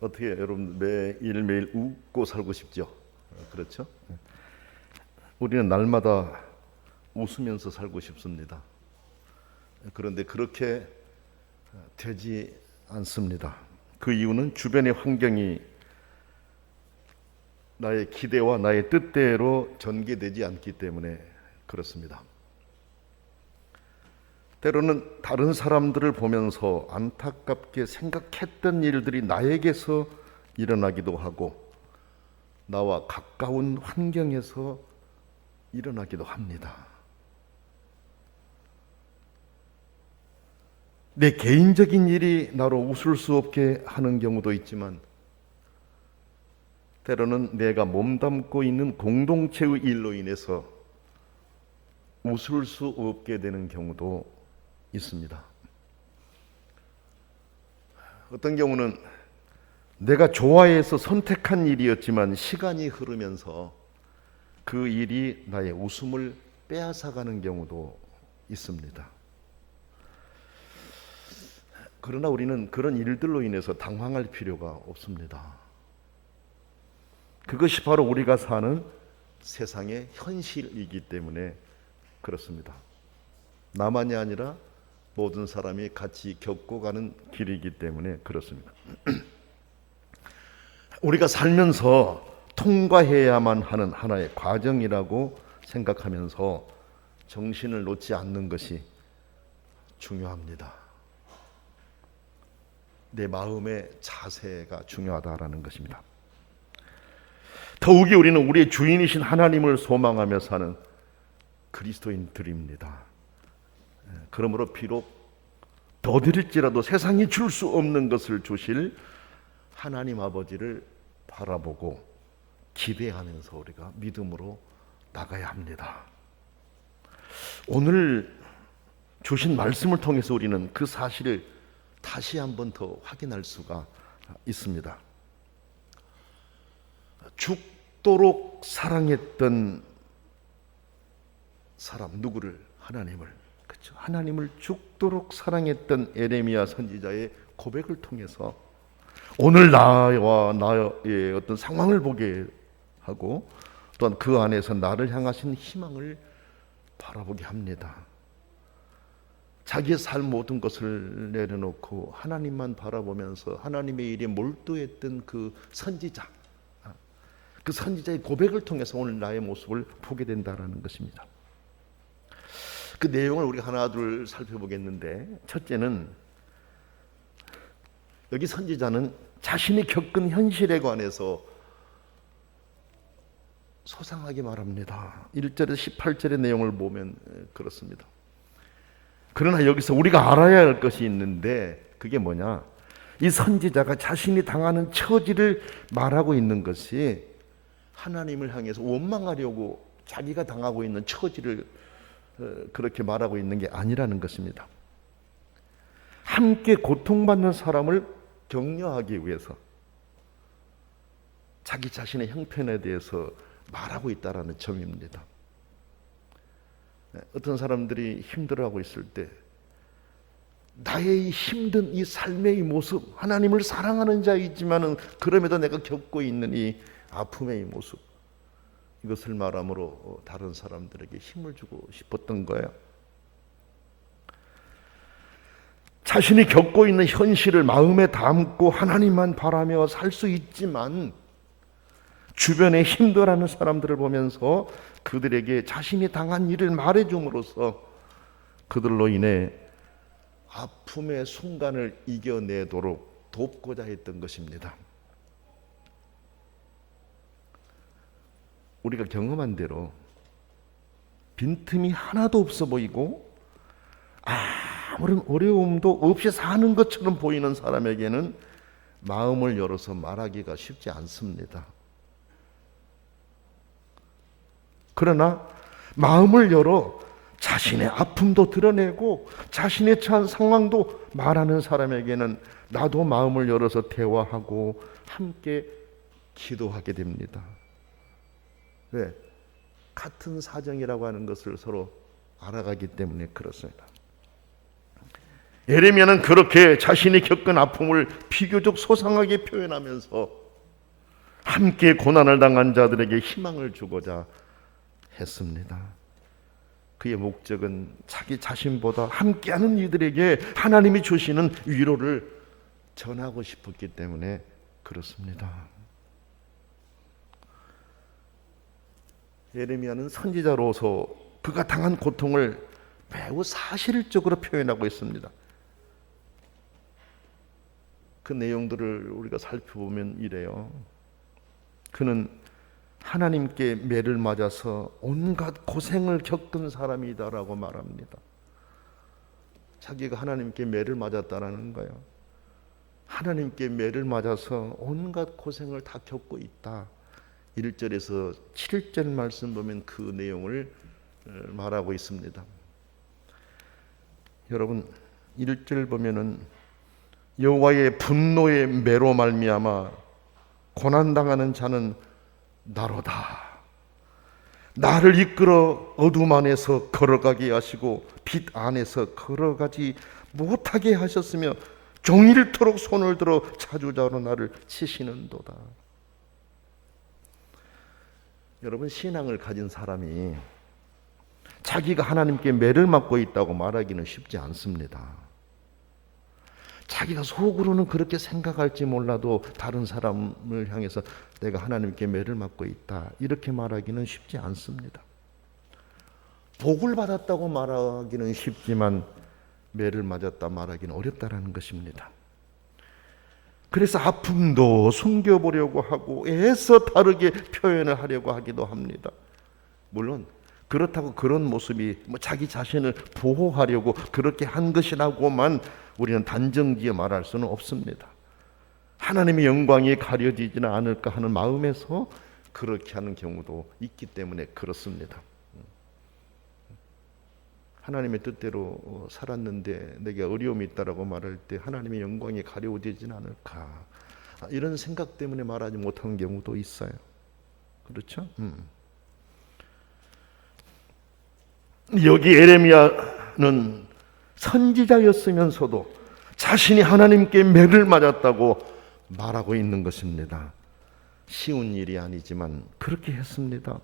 어떻게 여러분 매일매일 웃고 살고 싶죠? 그렇죠? 우리는 날마다 웃으면서 살고 싶습니다. 그런데 그렇게 되지 않습니다. 그 이유는 주변의 환경이 나의 기대와 나의 뜻대로 전개되지 않기 때문에 그렇습니다. 때로는 다른 사람들을 보면서 안타깝게 생각했던 일들이 나에게서 일어나기도 하고 나와 가까운 환경에서 일어나기도 합니다. 내 개인적인 일이 나로 웃을 수 없게 하는 경우도 있지만 때로는 내가 몸담고 있는 공동체의 일로 인해서 웃을 수 없게 되는 경우도 있습니다. 어떤 경우는 내가 좋아해서 선택한 일이었지만 시간이 흐르면서 그 일이 나의 웃음을 빼앗아가는 경우도 있습니다. 그러나 우리는 그런 일들로 인해서 당황할 필요가 없습니다. 그것이 바로 우리가 사는 세상의 현실이기 때문에 그렇습니다. 나만이 아니라 모든 사람이 같이 겪고 가는 길이기 때문에 그렇습니다. 우리가 살면서 통과해야만 하는 하나의 과정이라고 생각하면서 정신을 놓지 않는 것이 중요합니다. 내 마음의 자세가 중요하다라는 것입니다. 더욱이 우리는 우리의 주인이신 하나님을 소망하며 사는 그리스도인들입니다. 그러므로 비록 더 드릴지라도 세상이 줄 수 없는 것을 주실 하나님 아버지를 바라보고 기대하면서 우리가 믿음으로 나가야 합니다. 오늘 주신 말씀을 통해서 우리는 그 사실을 다시 한번 더 확인할 수가 있습니다. 죽도록 사랑했던 사람, 누구를? 하나님을. 그렇죠? 하나님을 죽도록 사랑했던 에레미야 선지자의 고백을 통해서 오늘 나와 나의 어떤 상황을 보게 하고 또한 그 안에서 나를 향하신 희망을 바라보게 합니다. 자기의 삶 모든 것을 내려놓고 하나님만 바라보면서 하나님의 일에 몰두했던 그 선지자의 고백을 통해서 오늘 나의 모습을 보게 된다는 것입니다. 그 내용을 우리가 하나 둘 살펴보겠는데, 첫째는 여기 선지자는 자신이 겪은 현실에 관해서 소상하게 말합니다. 1절에서 18절의 내용을 보면 그렇습니다. 그러나 여기서 우리가 알아야 할 것이 있는데 그게 뭐냐? 이 선지자가 자신이 당하는 처지를 말하고 있는 것이 하나님을 향해서 원망하려고 자기가 당하고 있는 처지를 그렇게 말하고 있는 게 아니라는 것입니다. 함께 고통받는 사람을 격려하기 위해서 자기 자신의 형편에 대해서 말하고 있다는 점입니다. 어떤 사람들이 힘들어하고 있을 때 나의 힘든 이 삶의 모습, 하나님을 사랑하는 자이지만은 그럼에도 내가 겪고 있는 이 아픔의 모습, 이것을 말함으로 다른 사람들에게 힘을 주고 싶었던 거예요. 자신이 겪고 있는 현실을 마음에 담고 하나님만 바라며 살 수 있지만 주변에 힘들어하는 사람들을 보면서 그들에게 자신이 당한 일을 말해줌으로써 그들로 인해 아픔의 순간을 이겨내도록 돕고자 했던 것입니다. 우리가 경험한 대로 빈틈이 하나도 없어 보이고 아무런 어려움도 없이 사는 것처럼 보이는 사람에게는 마음을 열어서 말하기가 쉽지 않습니다. 그러나 마음을 열어 자신의 아픔도 드러내고 자신의 처한 상황도 말하는 사람에게는 나도 마음을 열어서 대화하고 함께 기도하게 됩니다. 왜? 같은 사정이라고 하는 것을 서로 알아가기 때문에 그렇습니다. 예레미야는 그렇게 자신이 겪은 아픔을 비교적 소상하게 표현하면서 함께 고난을 당한 자들에게 희망을 주고자 했습니다. 그의 목적은 자기 자신보다 함께하는 이들에게 하나님이 주시는 위로를 전하고 싶었기 때문에 그렇습니다. 예레미야는 선지자로서 그가 당한 고통을 매우 사실적으로 표현하고 있습니다. 그 내용들을 우리가 살펴보면 이래요. 그는 하나님께 매를 맞아서 온갖 고생을 겪은 사람이다라고 말합니다. 자기가 하나님께 매를 맞았다라는 거예요. 하나님께 매를 맞아서 온갖 고생을 다 겪고 있다. 1절에서 7절 말씀 보면 그 내용을 말하고 있습니다. 여러분 1절 보면은 여호와의 분노의 매로 말미암아 고난당하는 자는 나로다. 나를 이끌어 어둠 안에서 걸어가게 하시고 빛 안에서 걸어가지 못하게 하셨으며 종일토록 손을 들어 차주자로 나를 치시는도다. 여러분 신앙을 가진 사람이 자기가 하나님께 매를 맞고 있다고 말하기는 쉽지 않습니다. 자기가 속으로는 그렇게 생각할지 몰라도 다른 사람을 향해서 내가 하나님께 매를 맞고 있다 이렇게 말하기는 쉽지 않습니다. 복을 받았다고 말하기는 쉽지만 매를 맞았다 말하기는 어렵다라는 것입니다. 그래서 아픔도 숨겨보려고 하고 애써 다르게 표현을 하려고 하기도 합니다. 물론 그렇다고 그런 모습이 자기 자신을 보호하려고 그렇게 한 것이라고만 우리는 단정지어 말할 수는 없습니다. 하나님의 영광이 가려지지는 않을까 하는 마음에서 그렇게 하는 경우도 있기 때문에 그렇습니다. 하나님의 뜻대로 살았는데 내게 어려움이 있다라고 말할 때 하나님의 영광이 가려지지는 않을까 이런 생각 때문에 말하지 못하는 경우도 있어요. 그렇죠? 여기 예레미야는 선지자였으면서도 자신이 하나님께 매를 맞았다고 말하고 있는 것입니다. 쉬운 일이 아니지만 그렇게 했습니다.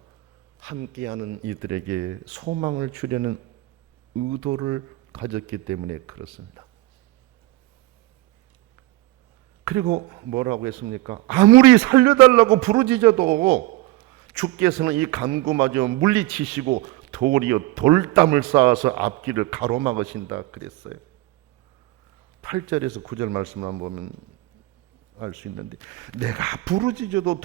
함께하는 이들에게 소망을 주려는 의도를 가졌기 때문에 그렇습니다. 그리고 뭐라고 했습니까? 아무리 살려달라고 부르짖어도 주께서는 이 간구마저 물리치시고 도리어 돌담을 쌓아서 앞길을 가로막으신다 그랬어요. 8절에서 9절 말씀만 보면 알 수 있는데 내가 부르짖어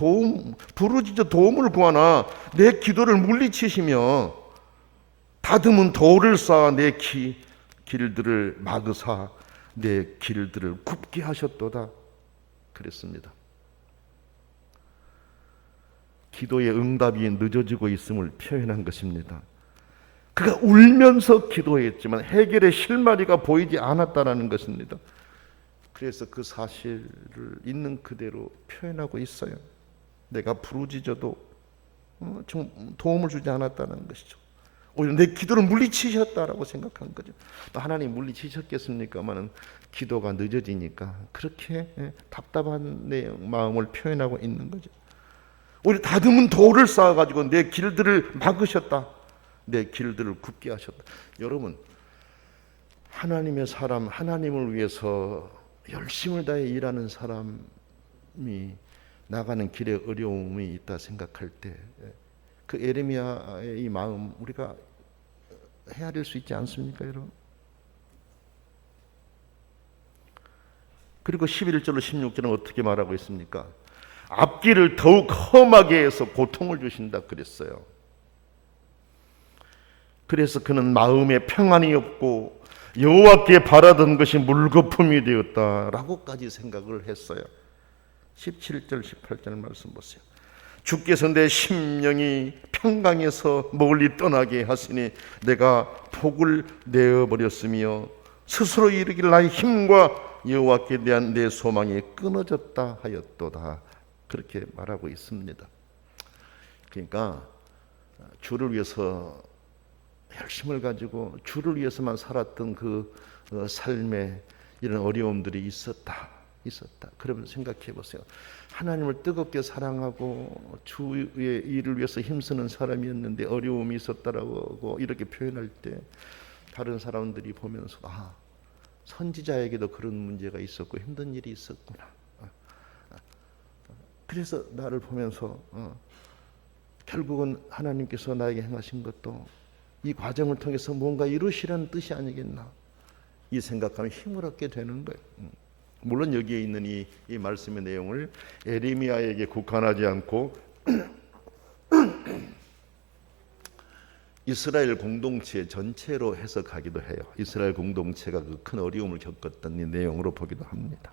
도움을 구하나 내 기도를 물리치시며 다듬은 돌을 쌓아 내 길들을 막으사 내 길들을 굽게 하셨도다 그랬습니다. 기도의 응답이 늦어지고 있음을 표현한 것입니다. 그가 울면서 기도했지만 해결의 실마리가 보이지 않았다는 것입니다. 그래서 그 사실을 있는 그대로 표현하고 있어요. 내가 부르짖어도 도움을 주지 않았다는 것이죠. 오히려 내 기도를 물리치셨다라고 생각한 거죠. 또 하나님 물리치셨겠습니까마는 기도가 늦어지니까 그렇게 답답한 내 마음을 표현하고 있는 거죠. 오히려 다듬은 돌을 쌓아가지고 내 길들을 막으셨다. 내 길들을 굽게 하셨다. 여러분 하나님의 사람, 하나님을 위해서 열심을 다해 일하는 사람이 나가는 길에 어려움이 있다 생각할 때 그 예레미야의 이 마음 우리가 헤아릴 수 있지 않습니까, 여러분? 그리고 11절로 16절은 어떻게 말하고 있습니까? 앞길을 더욱 험하게 해서 고통을 주신다 그랬어요. 그래서 그는 마음에 평안이 없고 여호와께 바라던 것이 물거품이 되었다라고까지 생각을 했어요. 17절 18절 말씀 보세요. 주께서 내 심령이 평강에서 멀리 떠나게 하시니 내가 복을 내어버렸으며 스스로 이르길 나의 힘과 여호와께 대한 내 소망이 끊어졌다 하였도다. 그렇게 말하고 있습니다. 그러니까 주를 위해서 열심을 가지고 주를 위해서만 살았던 그 삶에 이런 어려움들이 있었다. 그러면 생각해 보세요. 하나님을 뜨겁게 사랑하고 주의 일을 위해서 힘쓰는 사람이었는데 어려움이 있었다라고 이렇게 표현할 때 다른 사람들이 보면서 선지자에게도 그런 문제가 있었고 힘든 일이 있었구나. 그래서 나를 보면서 결국은 하나님께서 나에게 행하신 것도 이 과정을 통해서 뭔가 이루시라는 뜻이 아니겠나, 이 생각하면 힘을 얻게 되는 거예요. 물론 여기에 있는 이 말씀의 내용을 에레미야에게 국한하지 않고 이스라엘 공동체 전체로 해석하기도 해요. 이스라엘 공동체가 그 큰 어려움을 겪었던 이 내용으로 보기도 합니다.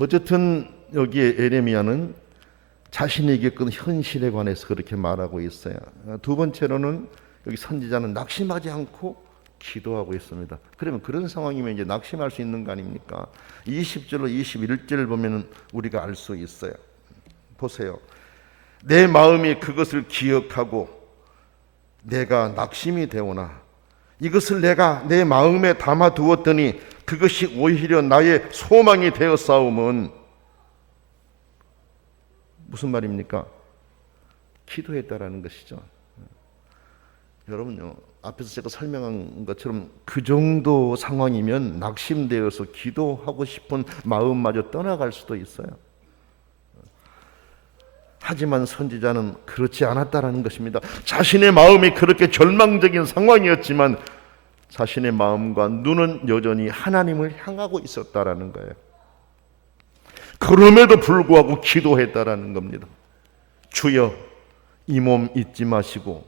어쨌든 여기에 에레미야는 자신이 겪은 현실에 관해서 그렇게 말하고 있어요. 두 번째로는 여기 선지자는 낙심하지 않고 기도하고 있습니다. 그러면 그런 상황이면 이제 낙심할 수 있는 거 아닙니까? 20절로 21절을 보면 우리가 알 수 있어요. 보세요. 내 마음이 그것을 기억하고 내가 낙심이 되오나 이것을 내가 내 마음에 담아 두었더니 그것이 오히려 나의 소망이 되었사오면, 무슨 말입니까? 기도했다라는 것이죠. 여러분요, 앞에서 제가 설명한 것처럼 그 정도 상황이면 낙심되어서 기도하고 싶은 마음마저 떠나갈 수도 있어요. 하지만 선지자는 그렇지 않았다라는 것입니다. 자신의 마음이 그렇게 절망적인 상황이었지만 자신의 마음과 눈은 여전히 하나님을 향하고 있었다라는 거예요. 그럼에도 불구하고 기도했다라는 겁니다. 주여, 이 몸 잊지 마시고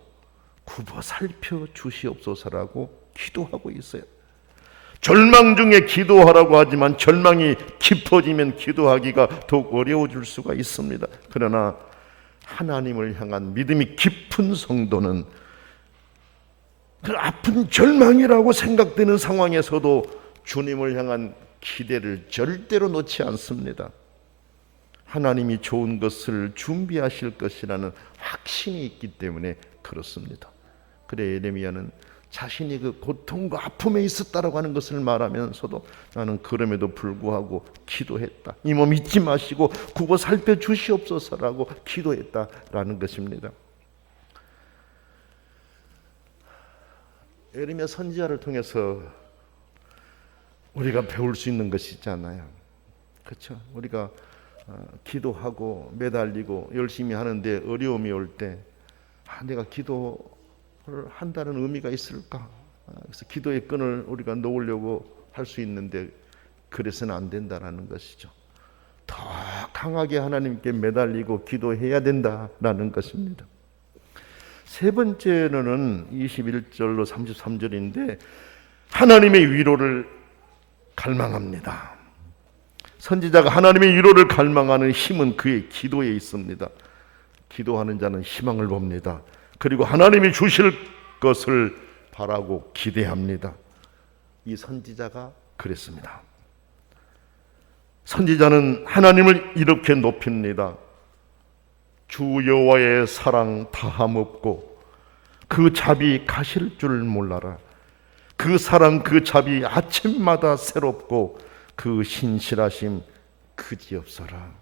굽어 살펴 주시옵소서라고 기도하고 있어요. 절망 중에 기도하라고 하지만 절망이 깊어지면 기도하기가 더욱 어려워질 수가 있습니다. 그러나 하나님을 향한 믿음이 깊은 성도는 그 아픈 절망이라고 생각되는 상황에서도 주님을 향한 기대를 절대로 놓지 않습니다. 하나님이 좋은 것을 준비하실 것이라는 확신이 있기 때문에 그렇습니다. 그래 에레미야는 자신이 그 고통과 아픔에 있었다라고 하는 것을 말하면서도 나는 그럼에도 불구하고 기도했다. 이 몸 잊지 마시고 굽어 살펴 주시옵소서라고 기도했다라는 것입니다. 에레미야 선지자를 통해서 우리가 배울 수 있는 것이 있잖아요. 그렇죠? 우리가 기도하고 매달리고 열심히 하는데 어려움이 올 때 내가 기도를 한다는 의미가 있을까? 그래서 기도의 끈을 우리가 놓으려고 할 수 있는데 그래서는 안 된다라는 것이죠. 더 강하게 하나님께 매달리고 기도해야 된다라는 것입니다. 세 번째로는 21절로 33절인데 하나님의 위로를 갈망합니다. 선지자가 하나님의 위로를 갈망하는 힘은 그의 기도에 있습니다. 기도하는 자는 희망을 봅니다. 그리고 하나님이 주실 것을 바라고 기대합니다. 이 선지자가 그랬습니다. 선지자는 하나님을 이렇게 높입니다. 주 여호와의 사랑 다함 없고 그 자비 가실 줄 몰라라. 그 사랑 그 자비 아침마다 새롭고 그 신실하심 그지없어라.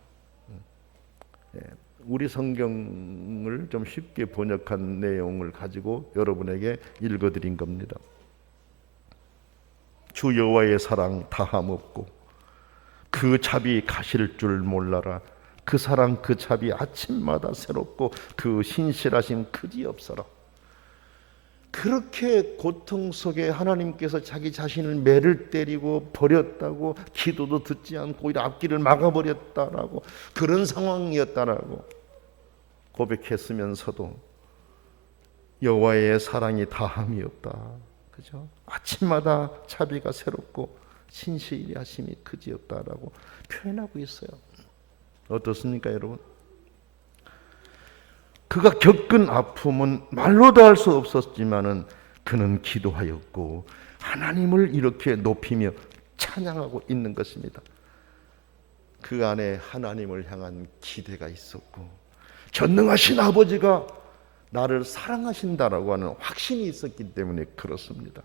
우리 성경을 좀 쉽게 번역한 내용을 가지고 여러분에게 읽어드린 겁니다. 주 여호와의 사랑 다함 없고 그 자비 가실 줄 몰라라. 그 사랑 그 자비 아침마다 새롭고 그 신실하심 그지없어라. 그렇게 고통 속에 하나님께서 자기 자신을 매를 때리고 버렸다고, 기도도 듣지 않고 오히려 앞길을 막아버렸다라고, 그런 상황이었다라고 고백했으면서도 여호와의 사랑이 다함이 없다. 그죠? 아침마다 자비가 새롭고 신실하심이 그지없다라고 표현하고 있어요. 어떻습니까, 여러분? 그가 겪은 아픔은 말로도 할 수 없었지만은 그는 기도하였고 하나님을 이렇게 높이며 찬양하고 있는 것입니다. 그 안에 하나님을 향한 기대가 있었고 전능하신 아버지가 나를 사랑하신다라고 하는 확신이 있었기 때문에 그렇습니다.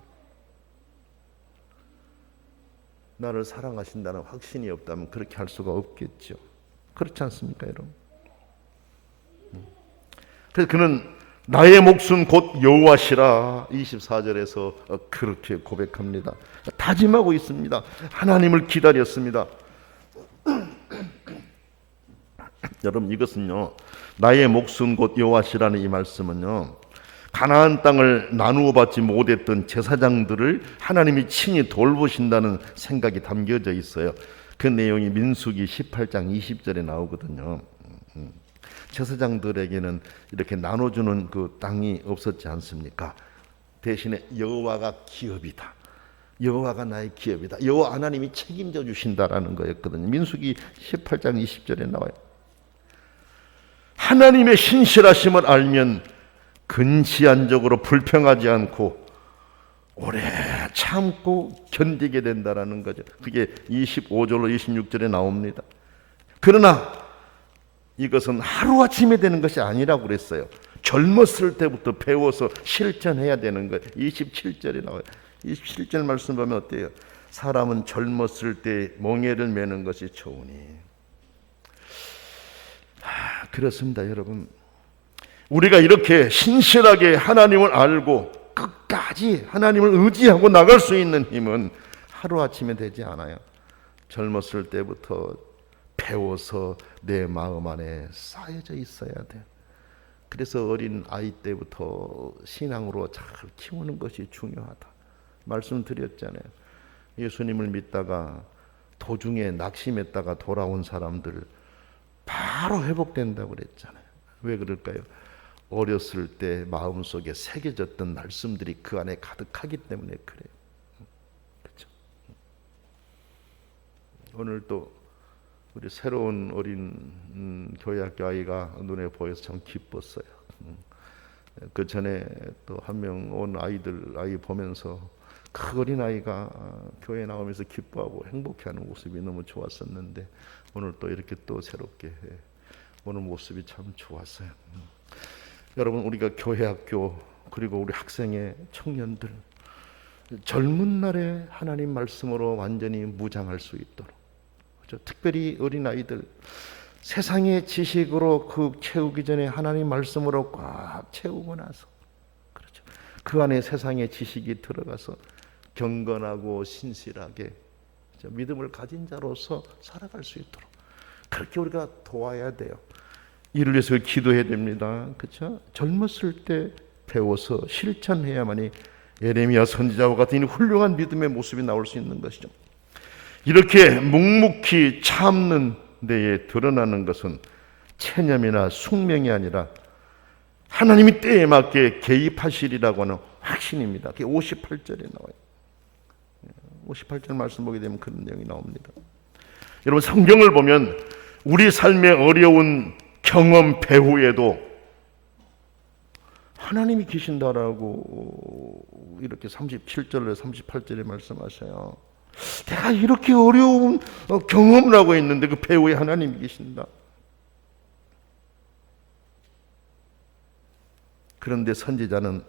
나를 사랑하신다는 확신이 없다면 그렇게 할 수가 없겠죠. 그렇지 않습니까, 여러분? 그래서 그는 나의 목숨 곧 여호와시라 24절에서 그렇게 고백합니다. 다짐하고 있습니다. 하나님을 기다렸습니다. 여러분, 이것은요, 나의 목숨 곧 여호와시라는 이 말씀은요, 가나안 땅을 나누어 받지 못했던 제사장들을 하나님이 친히 돌보신다는 생각이 담겨져 있어요. 그 내용이 민수기 18장 20절에 나오거든요. 제사장들에게는 이렇게 나눠주는 그 땅이 없었지 않습니까? 대신에 여호와가 기업이다. 여호와가 나의 기업이다. 여호와 하나님이 책임져 주신다라는 거였거든요. 민수기 18장 20절에 나와요. 하나님의 신실하심을 알면 근시안적으로 불평하지 않고 오래 참고 견디게 된다라는 거죠. 그게 25절로 26절에 나옵니다. 그러나 이것은 하루아침에 되는 것이 아니라고 그랬어요. 젊었을 때부터 배워서 실천해야 되는 거예요. 27절에 나와요. 27절 말씀 보면 어때요? 사람은 젊었을 때 멍에를 매는 것이 좋으니. 그렇습니다, 여러분. 우리가 이렇게 신실하게 하나님을 알고 끝까지 하나님을 의지하고 나갈 수 있는 힘은 하루아침에 되지 않아요. 젊었을 때부터 배워서 내 마음 안에 쌓여져 있어야 돼요. 그래서 어린 아이 때부터 신앙으로 잘 키우는 것이 중요하다. 말씀드렸잖아요. 예수님을 믿다가 도중에 낙심했다가 돌아온 사람들 바로 회복된다고 그랬잖아요. 왜 그럴까요? 어렸을 때 마음속에 새겨졌던 말씀들이 그 안에 가득하기 때문에 그래요. 그렇죠? 오늘 또 우리 새로운 어린 교회학교 아이가 눈에 보여서 참 기뻤어요. 그 전에 또 한 명 온 아이 보면서 그 어린 아이가 교회 나오면서 기뻐하고 행복해하는 모습이 너무 좋았었는데 오늘 또 이렇게 또 새롭게 오는 모습이 참 좋았어요. 여러분, 우리가 교회학교 그리고 우리 학생의 청년들 젊은 날에 하나님 말씀으로 완전히 무장할 수 있도록, 그렇죠? 특별히 어린아이들 세상의 지식으로 그 채우기 전에 하나님 말씀으로 꽉 채우고 나서, 그렇죠, 그 안에 세상의 지식이 들어가서 경건하고 신실하게, 그렇죠, 믿음을 가진 자로서 살아갈 수 있도록 그렇게 우리가 도와야 돼요. 이를 위해서 기도해야 됩니다. 그렇죠? 젊었을 때 배워서 실천해야만이 예레미야 선지자와 같은 훌륭한 믿음의 모습이 나올 수 있는 것이죠. 이렇게 묵묵히 참는 데에 드러나는 것은 체념이나 숙명이 아니라 하나님이 때에 맞게 개입하시리라고 하는 확신입니다. 그게 58절에 나와요. 58절 말씀 보게 되면 그런 내용이 나옵니다. 여러분, 성경을 보면 우리 삶의 어려운 경험 배후에도 하나님이 계신다라고 이렇게 37절에 38절에 말씀하셔요. 내가 이렇게 어려운 경험을 하고 있는데 그 배후에 하나님이 계신다. 그런데 선지자는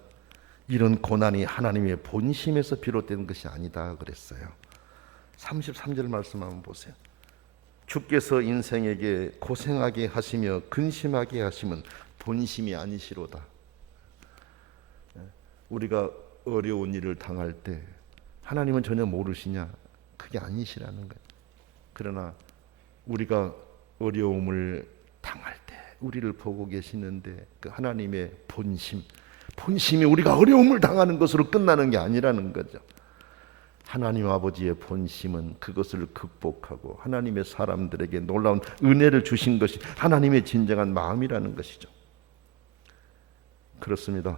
이런 고난이 하나님의 본심에서 비롯된 것이 아니다 그랬어요. 33절 말씀 한번 보세요. 주께서 인생에게 고생하게 하시며 근심하게 하시면 본심이 아니시로다. 우리가 어려운 일을 당할 때 하나님은 전혀 모르시냐? 그게 아니시라는 거예요. 그러나 우리가 어려움을 당할 때 우리를 보고 계시는데 그 하나님의 본심이 우리가 어려움을 당하는 것으로 끝나는 게 아니라는 거죠. 하나님 아버지의 본심은 그것을 극복하고 하나님의 사람들에게 놀라운 은혜를 주신 것이 하나님의 진정한 마음이라는 것이죠. 그렇습니다.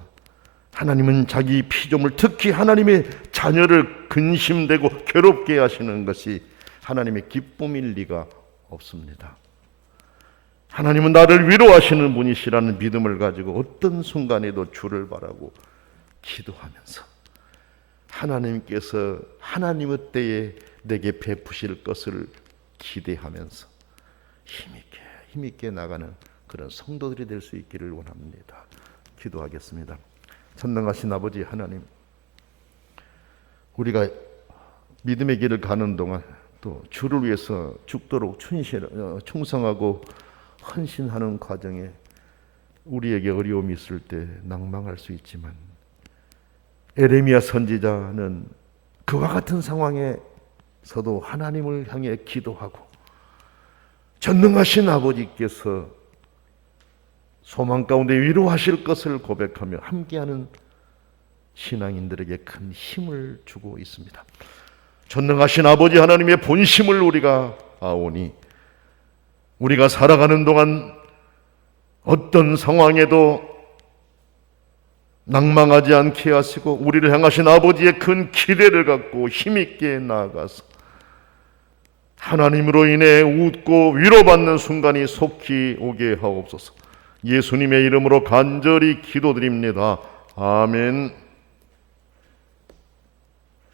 하나님은 자기 피조물, 특히 하나님의 자녀를 근심되고 괴롭게 하시는 것이 하나님의 기쁨일 리가 없습니다. 하나님은 나를 위로하시는 분이시라는 믿음을 가지고 어떤 순간에도 주를 바라고 기도하면서 하나님께서 하나님의 때에 내게 베푸실 것을 기대하면서 힘있게 나가는 그런 성도들이 될 수 있기를 원합니다. 기도하겠습니다. 전능하신 아버지 하나님, 우리가 믿음의 길을 가는 동안 또 주를 위해서 죽도록 충성하고 헌신하는 과정에 우리에게 어려움이 있을 때 낭망할 수 있지만, 에레미야 선지자는 그와 같은 상황에서도 하나님을 향해 기도하고 전능하신 아버지께서 소망 가운데 위로하실 것을 고백하며 함께하는 신앙인들에게 큰 힘을 주고 있습니다. 전능하신 아버지 하나님의 본심을 우리가 아오니 우리가 살아가는 동안 어떤 상황에도 낭망하지 않게 하시고 우리를 향하신 아버지의 큰 기대를 갖고 힘있게 나아가서 하나님으로 인해 웃고 위로받는 순간이 속히 오게 하옵소서. 예수님의 이름으로 간절히 기도드립니다. 아멘.